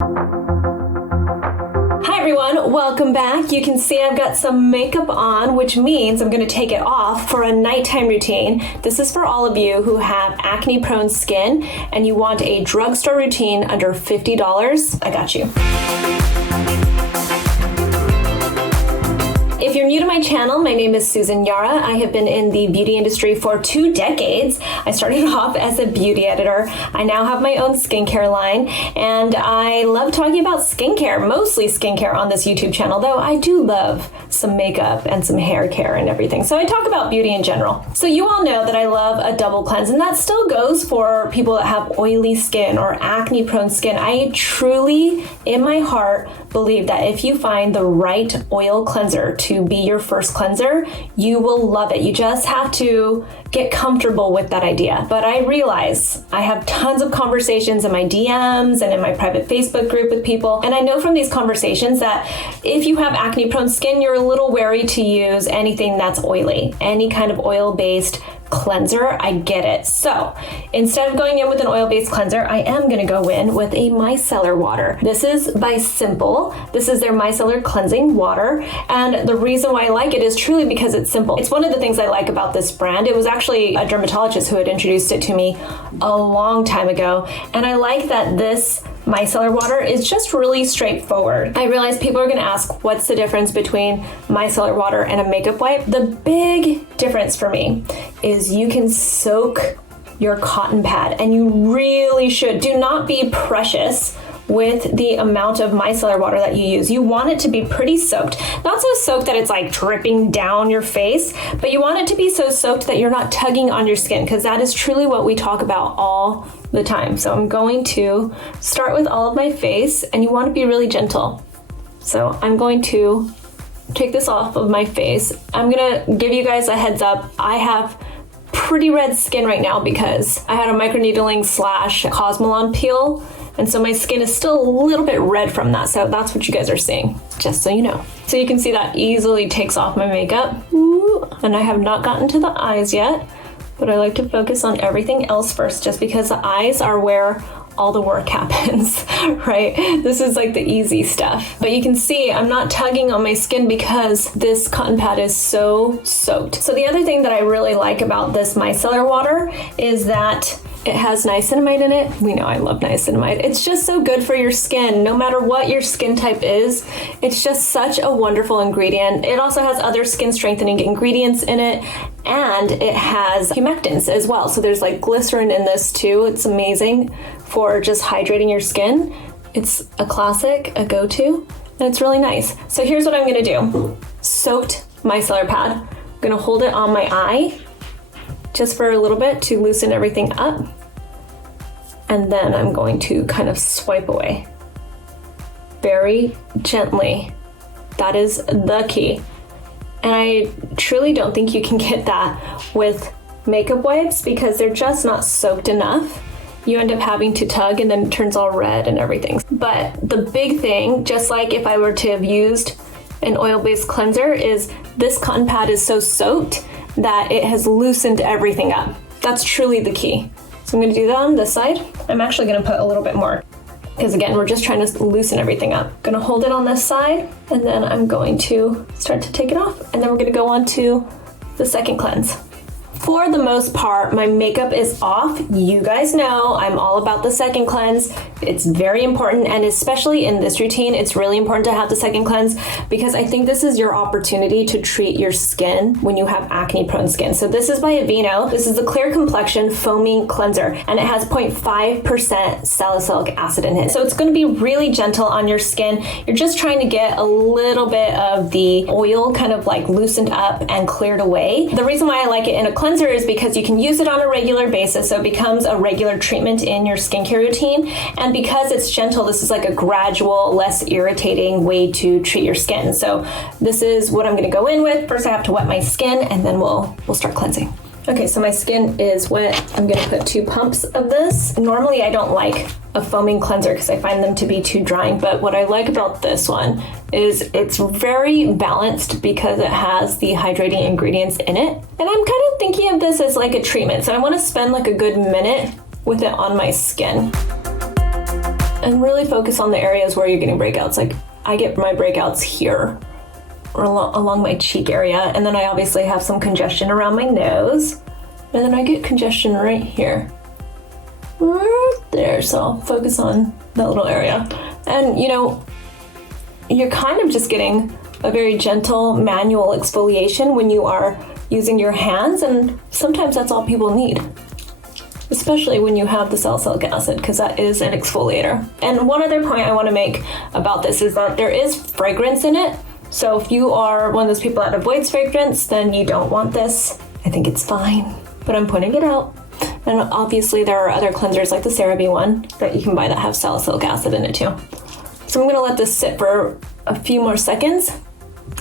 Hi everyone, welcome back. You can see I've got some makeup on, which means I'm going to take it off for a nighttime routine. This is for all of you who have acne prone skin and you want a drugstore routine under $50. I got you. If you're new to my channel, my name is Susan Yara. I have been in the beauty industry for 2 decades. I started off as a beauty editor. I now have my own skincare line, and I love talking about skincare, mostly skincare on this YouTube channel, though I do love some makeup and some hair care and everything. So I talk about beauty in general. So you all know that I love a double cleanse, and that still goes for people that have oily skin or acne prone skin. I truly, in my heart, believe that if you find the right oil cleanser to be your first cleanser, you will love it. You just have to get comfortable with that idea. But I realize I have tons of conversations in my DMs and in my private Facebook group with people, and I know from these conversations that if you have acne prone skin, you're a little wary to use anything that's oily, any kind of oil-based cleanser. I get it. So instead of going in with an oil-based cleanser, I am going to go in with a micellar water. This is by Simple. This is their micellar cleansing water, and the reason why I like it is truly because it's simple. It's one of the things I like about this brand. It was actually a dermatologist who had introduced it to me a long time ago, and I like that this micellar water is just really straightforward. I realize people are going to ask, what's the difference between micellar water and a makeup wipe? The big difference for me is you can soak your cotton pad, and you really should. Do not be precious with the amount of micellar water that you use. You want it to be pretty soaked. Not so soaked that it's like dripping down your face, but you want it to be so soaked that you're not tugging on your skin, because that is truly what we talk about all the time. So I'm going to start with all of my face, and you want to be really gentle. So I'm going to take this off of my face. I'm gonna give you guys a heads up. I have pretty red skin right now because I had a microneedling / Cosmelan peel, and so my skin is still a little bit red from that. So that's what you guys are seeing, just so you know. So you can see that easily takes off my makeup. Ooh, and I have not gotten to the eyes yet, but I like to focus on everything else first, just because the eyes are where all the work happens, right? This is like the easy stuff. But you can see I'm not tugging on my skin because this cotton pad is so soaked. So the other thing that I really like about this micellar water is that it has niacinamide in it. We know I love niacinamide. It's just so good for your skin, no matter what your skin type is. It's just such a wonderful ingredient. It also has other skin strengthening ingredients in it, and it has humectants as well. So there's like glycerin in this too. It's amazing for just hydrating your skin. It's a classic, a go-to, and it's really nice. So here's what I'm gonna do. Soaked micellar pad. I'm gonna hold it on my eye just for a little bit to loosen everything up. And then I'm going to kind of swipe away very gently. That is the key. And I truly don't think you can get that with makeup wipes because they're just not soaked enough. You end up having to tug and then it turns all red and everything. But the big thing, just like if I were to have used an oil-based cleanser, is this cotton pad is so soaked that it has loosened everything up. That's truly the key. So I'm gonna do that on this side. I'm actually gonna put a little bit more, because again, we're just trying to loosen everything up. Gonna hold it on this side, and then I'm going to start to take it off, and then we're gonna go on to the second cleanse. For the most part, my makeup is off. You guys know I'm all about the second cleanse. It's very important, and especially in this routine, it's really important to have the second cleanse because I think this is your opportunity to treat your skin when you have acne-prone skin. So this is by Aveeno. This is the Clear Complexion Foaming Cleanser, and it has 0.5% salicylic acid in it. So it's gonna be really gentle on your skin. You're just trying to get a little bit of the oil kind of like loosened up and cleared away. The reason why I like it in a cleanser is because you can use it on a regular basis, so it becomes a regular treatment in your skincare routine. And because it's gentle, this is like a gradual, less irritating way to treat your skin. So this is what I'm gonna go in with. First I have to wet my skin, and then we'll start cleansing. Okay, so my skin is wet. I'm gonna put 2 pumps of this. Normally I don't like a foaming cleanser because I find them to be too drying, but what I like about this one is it's very balanced because it has the hydrating ingredients in it. And I'm kind of thinking of this as like a treatment, so I wanna spend like a good minute with it on my skin. and really focus on the areas where you're getting breakouts. Like I get my breakouts here or along my cheek area, and then I obviously have some congestion around my nose, and then I get congestion right here. Right there, so I'll focus on that little area. And you know, you're kind of just getting a very gentle manual exfoliation when you are using your hands, and sometimes that's all people need, especially when you have the salicylic acid, because that is an exfoliator. And one other point I want to make about this is that there is fragrance in it. So if you are one of those people that avoids fragrance, then you don't want this. I think it's fine, but I'm pointing it out. And obviously there are other cleansers like the CeraVe one that you can buy that have salicylic acid in it too. So I'm gonna let this sit for a few more seconds,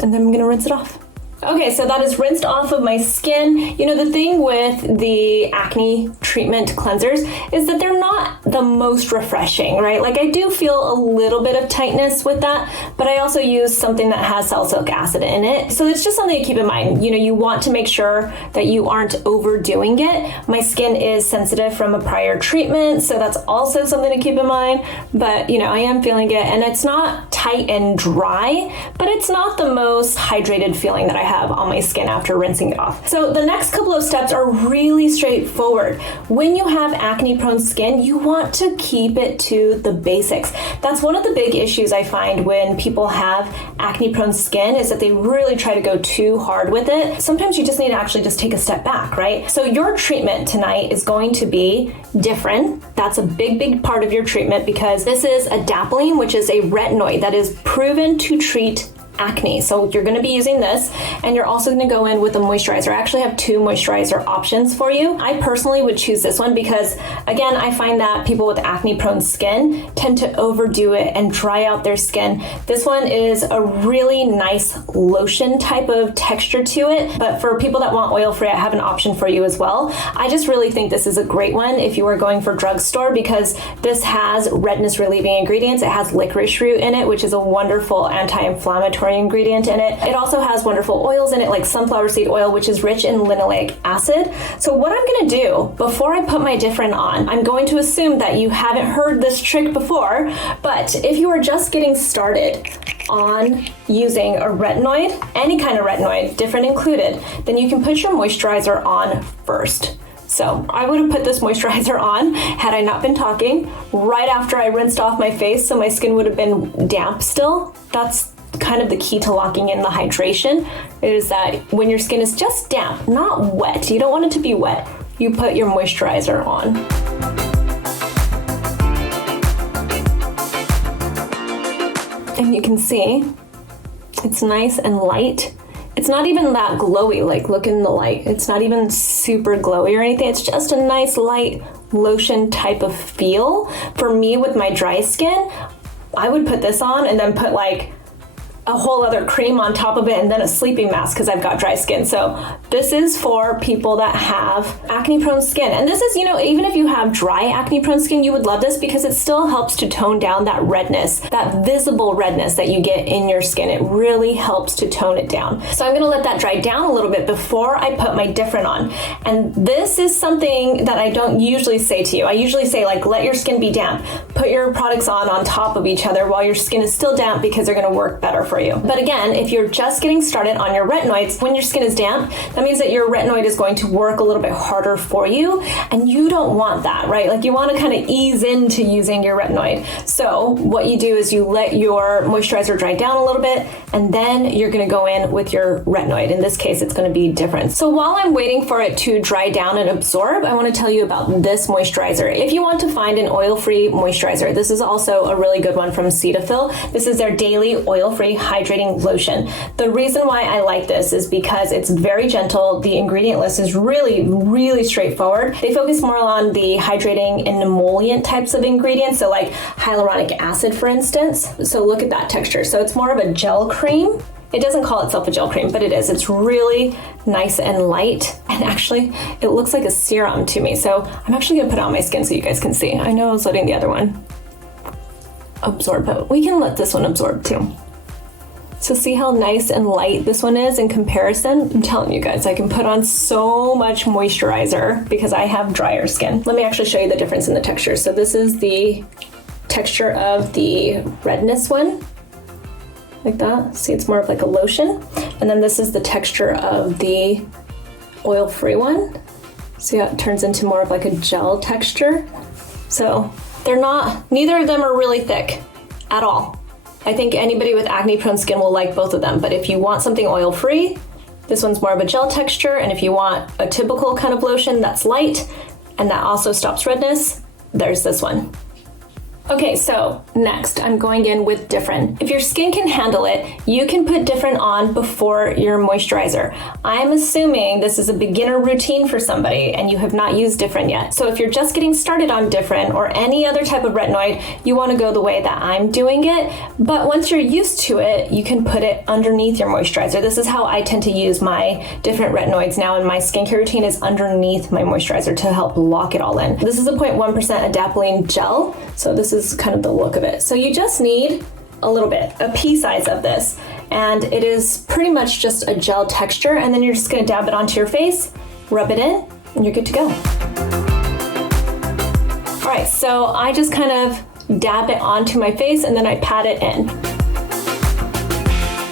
and then I'm gonna rinse it off. Okay, so that is rinsed off of my skin. You know, the thing with the acne treatment cleansers is that they're not the most refreshing, right? Like I do feel a little bit of tightness with that, but I also use something that has salicylic acid in it. So it's just something to keep in mind. You know, you want to make sure that you aren't overdoing it. My skin is sensitive from a prior treatment, so that's also something to keep in mind. But, you know, I am feeling it, and it's not tight and dry, but it's not the most hydrated feeling that I have on my skin after rinsing it off. So the next couple of steps are really straightforward. When you have acne prone skin, you want to keep it to the basics. That's one of the big issues I find when people have acne prone skin, is that they really try to go too hard with it. Sometimes you just need to actually just take a step back, right? So your treatment tonight is going to be Differin. That's a big part of your treatment, because this is Adapalene, which is a retinoid that is proven to treat acne. So you're going to be using this, and you're also going to go in with a moisturizer. I actually have 2 moisturizer options for you. I personally would choose this one because, again, I find that people with acne prone skin tend to overdo it and dry out their skin. This one is a really nice lotion type of texture to it, but for people that want oil free, I have an option for you as well. I just really think this is a great one if you are going for drugstore, because this has redness relieving ingredients. It has licorice root in it, which is a wonderful anti-inflammatory ingredient in it. It also has wonderful oils in it, like sunflower seed oil, which is rich in linoleic acid. So what I'm going to do before I put my Differin on, I'm going to assume that you haven't heard this trick before, but if you are just getting started on using a retinoid, any kind of retinoid, Differin included, then you can put your moisturizer on first. So I would have put this moisturizer on, had I not been talking, right after I rinsed off my face, so my skin would have been damp still. That's kind of the key to locking in the hydration, is that when your skin is just damp, not wet, you don't want it to be wet, you put your moisturizer on. And you can see it's nice and light. It's not even that glowy, like look in the light. It's not even super glowy or anything. It's just a nice light lotion type of feel. For me with my dry skin, I would put this on and then put like a whole other cream on top of it, and then a sleeping mask because I've got dry skin. So this is for people that have acne prone skin. And this is, you know, even if you have dry acne prone skin, you would love this because it still helps to tone down that redness, that visible redness that you get in your skin. It really helps to tone it down. So I'm gonna let that dry down a little bit before I put my Differin on. And this is something that I don't usually say to you. I usually say, like, let your skin be damp. Put your products on top of each other while your skin is still damp, because they're gonna work better for you. But again, if you're just getting started on your retinoids, when your skin is damp, that means that your retinoid is going to work a little bit harder for you, and you don't want that, right? Like, you want to kind of ease into using your retinoid. So what you do is you let your moisturizer dry down a little bit, and then you're going to go in with your retinoid. In this case, it's going to be Differin. So while I'm waiting for it to dry down and absorb, I want to tell you about this moisturizer. If you want to find an oil-free moisturizer, this is also a really good one from Cetaphil. This is their daily oil-free hydrating lotion. The reason why I like this is because it's very gentle. The ingredient list is really straightforward. They focus more on the hydrating and emollient types of ingredients, so like hyaluronic acid, for instance. So look at that texture. So it's more of a gel cream. It doesn't call itself a gel cream, but it is. It's really nice and light, and actually it looks like a serum to me. So I'm actually gonna put it on my skin so you guys can see. I know I was letting the other one absorb, but we can let this one absorb too. So see how nice and light this one is in comparison? I'm telling you guys, I can put on so much moisturizer because I have drier skin. Let me actually show you the difference in the texture. So this is the texture of the Redness one, like that. See, it's more of like a lotion. And then this is the texture of the oil-free one. See how it turns into more of like a gel texture? So neither of them are really thick at all. I think anybody with acne-prone skin will like both of them, but if you want something oil-free, this one's more of a gel texture, and if you want a typical kind of lotion that's light and that also stops redness, there's this one. Okay, so next I'm going in with Differin. If your skin can handle it, you can put Differin on before your moisturizer. I'm assuming this is a beginner routine for somebody and you have not used Differin yet. So if you're just getting started on Differin or any other type of retinoid, you want to go the way that I'm doing it. But once you're used to it, you can put it underneath your moisturizer. This is how I tend to use my different retinoids now, and my skincare routine is underneath my moisturizer to help lock it all in. This is a 0.1% Adapalene Gel, so this is kind of the look of it. So you just need a little bit, a pea size of this, and it is pretty much just a gel texture, and then you're just gonna dab it onto your face, rub it in, and you're good to go. All right, so I just kind of dab it onto my face and then I pat it in.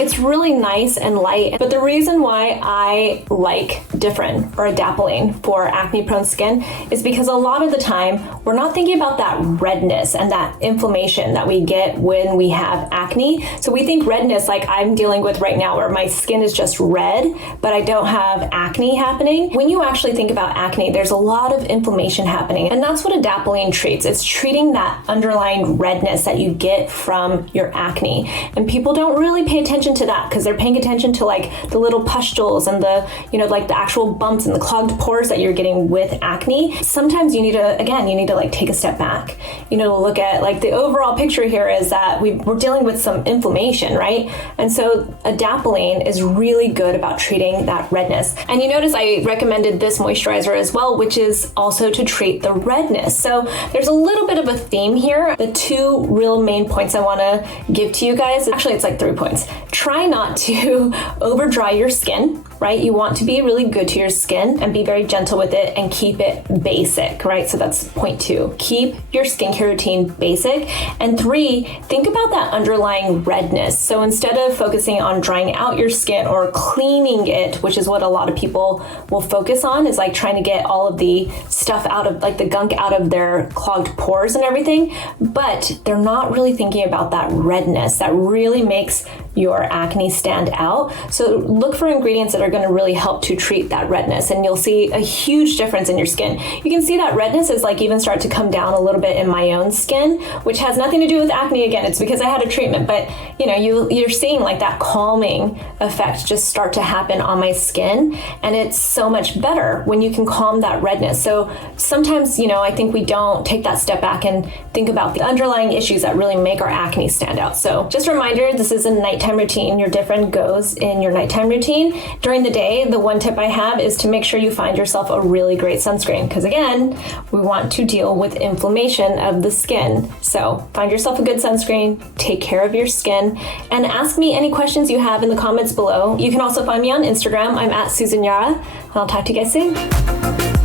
It's really nice and light, but the reason why I like Differin or Adapalene for acne-prone skin is because a lot of the time we're not thinking about that redness and that inflammation that we get when we have acne. So we think redness like I'm dealing with right now, where my skin is just red, but I don't have acne happening. When you actually think about acne, there's a lot of inflammation happening, and that's what Adapalene treats. It's treating that underlying redness that you get from your acne, and people don't really pay attention to that because they're paying attention to like the little pustules and the, like the actual bumps and the clogged pores that you're getting with acne. Sometimes you need to like take a step back, look at like the overall picture here is that we're dealing with some inflammation, right? And so Adapalene is really good about treating that redness. And you notice I recommended this moisturizer as well, which is also to treat the redness. So there's a little bit of a theme here. The two real main points I want to give to you guys, actually it's like 3 points. Try not to over dry your skin, right? You want to be really good to your skin and be very gentle with it and keep it basic, right? So that's point 2. Keep your skincare routine basic. And 3, think about that underlying redness. So instead of focusing on drying out your skin or cleaning it, which is what a lot of people will focus on, is like trying to get all of the stuff out of, like the gunk out of their clogged pores and everything, but they're not really thinking about that redness that really makes your acne stand out. So look for ingredients that are going to really help to treat that redness, and you'll see a huge difference in your skin. You can see that redness is like even start to come down a little bit in my own skin, which has nothing to do with acne. Again, it's because I had a treatment, but you're seeing like that calming effect just start to happen on my skin, and it's so much better when you can calm that redness. So sometimes, I think we don't take that step back and think about the underlying issues that really make our acne stand out. So just a reminder, this is a nighttime routine. Your Differin goes in your nighttime routine. During the day, the one tip I have is to make sure you find yourself a really great sunscreen, because again, we want to deal with inflammation of the skin. So find yourself a good sunscreen, take care of your skin, and ask me any questions you have in the comments below. You can also find me on Instagram. I'm at Susan Yara, and I'll talk to you guys soon.